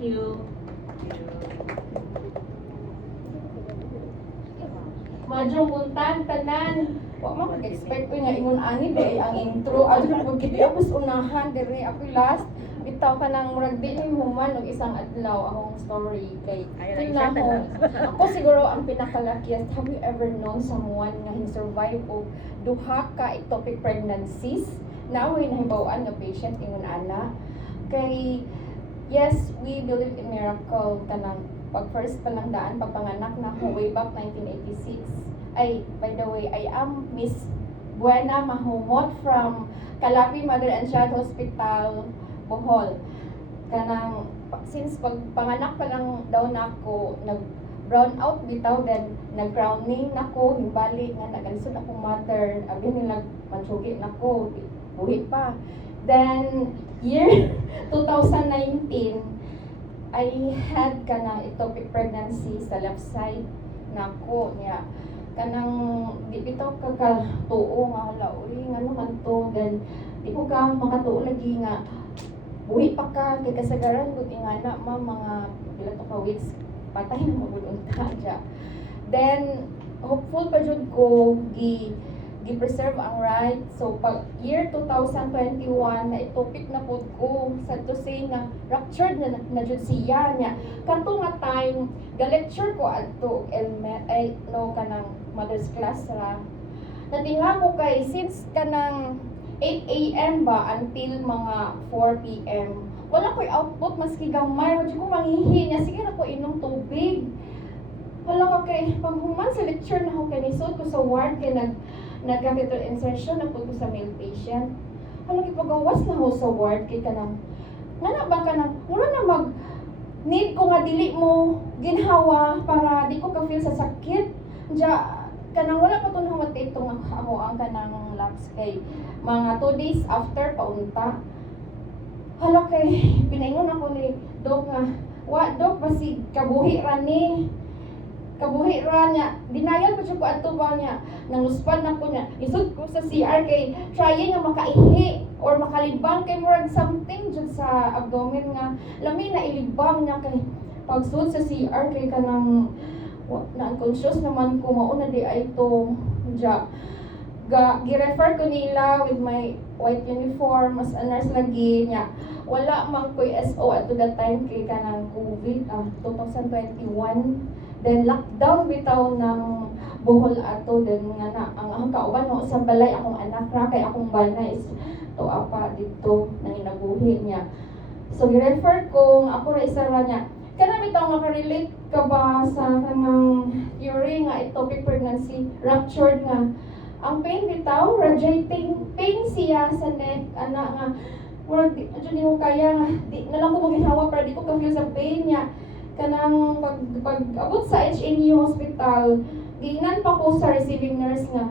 Thank you. Madyo puntan tanan. Wa man mag-expect ko nga ingon ani day ang intro. Adto pag gidi ako sa unahan dire ako last. Bitaw ka nang murag dili human og isang adlaw akong story kay feel na ako siguro ang pinakalakiest. Have you ever known someone nga survive og duha ka ectopic pregnancies? Naaway nahibaw-an nga patient ingon ana. Kay yes, we believe in miracle kanang pag first pa lang daan pagpanganak na ako way back 1986. Ay, by the way, I am Miss Buena Mahumot from Calapi Mother and Child Hospital, Bohol. Kanang since pagpanganak pa lang daw nako nag brown out bitaw then nag-crowning nako himbali nga nagansod akong mother abi nila mansugi nako buhi pa. Then year 2019 I had kanang ectopic pregnancy sa left side nako niya kanang di bitaw kagatuo nga wala uy ngano man to then di ko ka makatuo lagi nga buhi pa ka kay kasagaran gud ingana mga pila to ka weeks patay na magulunta dya. Then hopeful pa jud ko gi-preserve ang right. So pag year 2021 na ectopic na pud ko sa to say na ruptured na jud siya niya. Kanto nga time ga-lecture ko adto ay no kanang mother's class ra. Natinga ko kay since kanang 8 AM ba until mga 4 PM. Wala ko'y output maski gamay, wala ko manghihi niya. Sige na ko inom tubig. Wala ko kay paghuman sa lecture na ako kay nisod ko sa ward kay nag-catheter insertion na po ko sa male patient. Alam ipagawas na ho sa ward kay kanang ngana ba kanang wala na mag need ko nga dili mo ginhawa para di ko ka feel sa sakit. Diya kanang wala pa to nawat itong ako ang kanang laps kay mga 2 days after paunta. Hala kay pinaingon ako ni Dok nga wa Dok basi kabuhi ra ni kabuhi ra niya denial pa siya ko ato ba niya nanguspad na ko niya isud ko sa CR kay trying nga makaihi or makalibang kay murag something jud sa abdomen nga lami na ilibang niya kay pagsud sa CR kay kanang na unconscious naman ko mauna di ay to ja gi-refer ko nila with my white uniform as a nurse lagi niya wala man ko'y SO at that time kay kanang COVID 2021 then lockdown bitaw ng Bohol ato then nga na ang kauban no sa balay akong anak ra kay akong bana is to apa dito nang inabuhi niya so gi-refer ko ako ra isa ra niya kana bitaw maka-relate ka ba sa kanang theory nga ectopic pregnancy ruptured nga ang pain bitaw radiating pain siya sa neck ana nga murag di mo kaya nga di na lang ko maghawa para di ko ka-feel sa pain niya kanang pag abot sa HNU hospital giingnan pa ko sa receiving nurse nga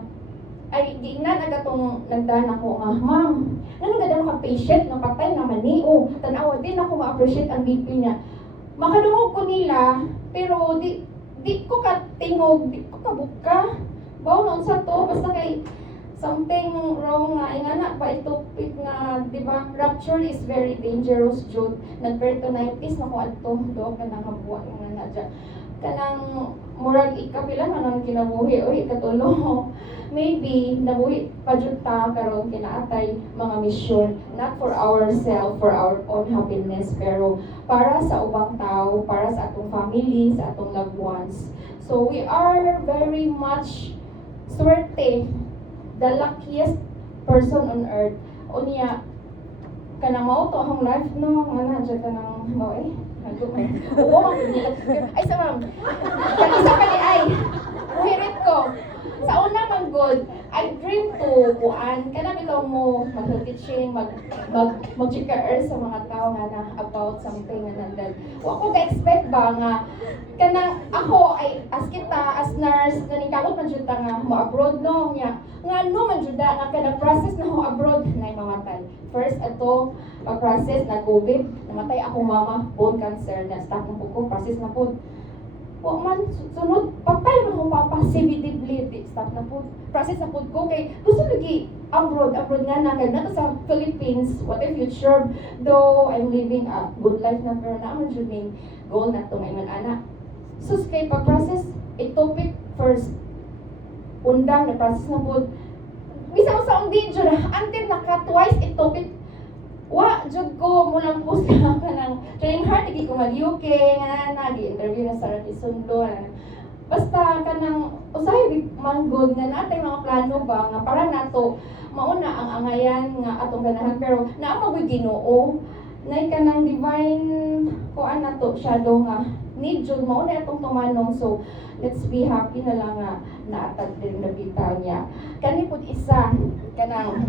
ay giingnan aga tong nagdaan ako nga ma'am ano ganda ka patient nga patay naman ni tan-awa din ako ma-appreciate ang BP niya makadungog ko nila pero di ko katingog di ko kabuka bawo na unsa to basta kay something wrong nga ingana pa ectopic nga di ba rupture is very dangerous jud nag-peritonitis na ko adto do kanang habuan nga na dya kanang murag ikapila na nang kinabuhi o ikatulo maybe nabuhi pa jud ta karon kinaatay mga mission not for ourselves for our own happiness pero para sa ubang tao para sa atong family sa atong loved ones so we are very much swerte the luckiest person on earth unya kanang mao to akong life no ana jud kanang mao oo ay sa ma'am kan isa pa ni ay muhirit ko sa una man god I dream to kuan kana bitaw mo mag-health teaching mag chika sa mga tao nga na about something nga nandan wa ko ga-expect ba nga kanang ako ay as kita as nurse kaning kamot man jud ta nga mo abroad no nya nga no man jud nga kada process na ho abroad nay mamatay first ato pag-process na COVID namatay ako mama bone cancer na stop na ko process na po wa man sunod patay man ko papa CVD bleed stop na po process na po ko kay gusto lagi abroad nga na kay nato sa Philippines, what if future, though I'm living a good life na, pero naman jud main goal na to ngayon ana. So kay pag-process itopic first, undang na process na po, bisa mo sa undi jud until naka twice itopic, wa jud ko mo lang post ka ng training hard, di ko mag-UK nga na, di-interview na sa Ratizundo na. Basta kanang usahay manggod nga natay mga plano ba nga para nato mauna ang angayan nga atong ganahan, pero naa magoy Ginoo nay kanang divine kuan nato shadow nga need jud mauna atong tumanong. So let's be happy na lang nga naatag din na bitaw niya kani pud isa kanang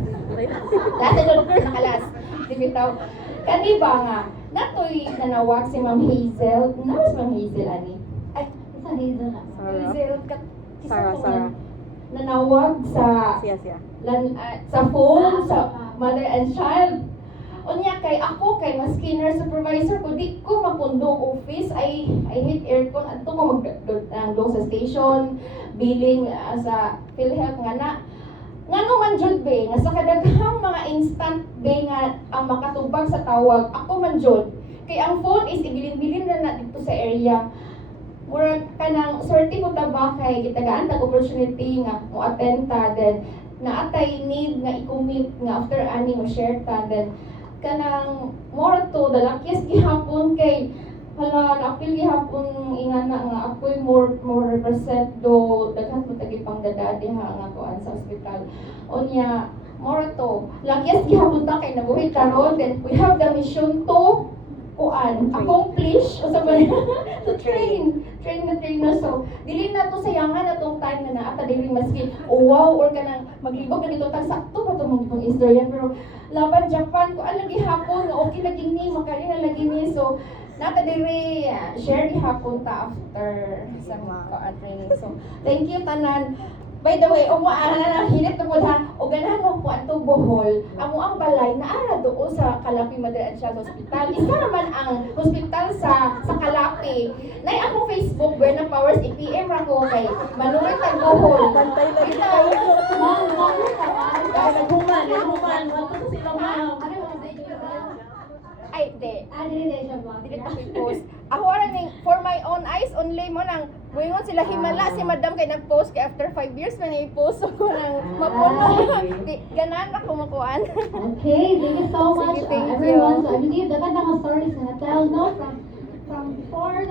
dati jud nakalas di bitaw kani ba nga natoy nanawag si Ma'am Hazel, nawas Ma'am Hazel ani ay isa Hazel na Hazel kat Sarah. nanawag sa Siya. sa phone sa mother and child. Unya kay ako kay maski nurse supervisor ko di ko mapundo office. I hate aircon adto ko magdong sa station billing sa PhilHealth nga na ngano man jud be nga sa kadaghang mga instant be nga ang makatubag sa tawag ako man jud kay ang phone is ibilin-bilin na dito sa area. Murag kanang swerte ko ta ba kay gitagaan tag opportunity nga mo attend ta, then naatay need nga i-commit nga after ani mo share ta, then kanang more to the luckiest gihapon kay hala naapil gihapon ingana nga ako'y more represent do daghan mo tagi pangdadadi ha nga kuan sa ospital. Unya more to luckiest gihapon ta kay nabuhi karon, then we have the mission to kuan accomplish o sa to train na trainer. So dili na to sayangan atong time na naata dili maski wow or kanang maglibog na dito tag sakto pa to mong itong istorya, pero laban Japan ko lagi hapon nga okay lagi ni makali na lagi ni. So nata diri share gihapon ta after sa kuan training. So thank you tanan. By the way, hinit na po ha, o ganahan mo po ato Bohol, amo ang balay na ara doon sa Kalapi Mother and Child Hospital. Isa naman ang hospital sa Kalapi. Nay akong Facebook, Buena Powers, i-PM ako kay Manuel Tag Bohol. Bantay na kita. Naghuman. Wato sila ma'am. Ay, di. Dili siya ba? Dili ko i-post. Ako ning for my own eyes only mo nang buingon sila himala si madam kay nag-post kay after 5 years man i-post ko nang mapuno. Ganan ako makuan. Okay, thank you so much Sige, thank everyone. you. So I believe the ganda nga stories na tell no from before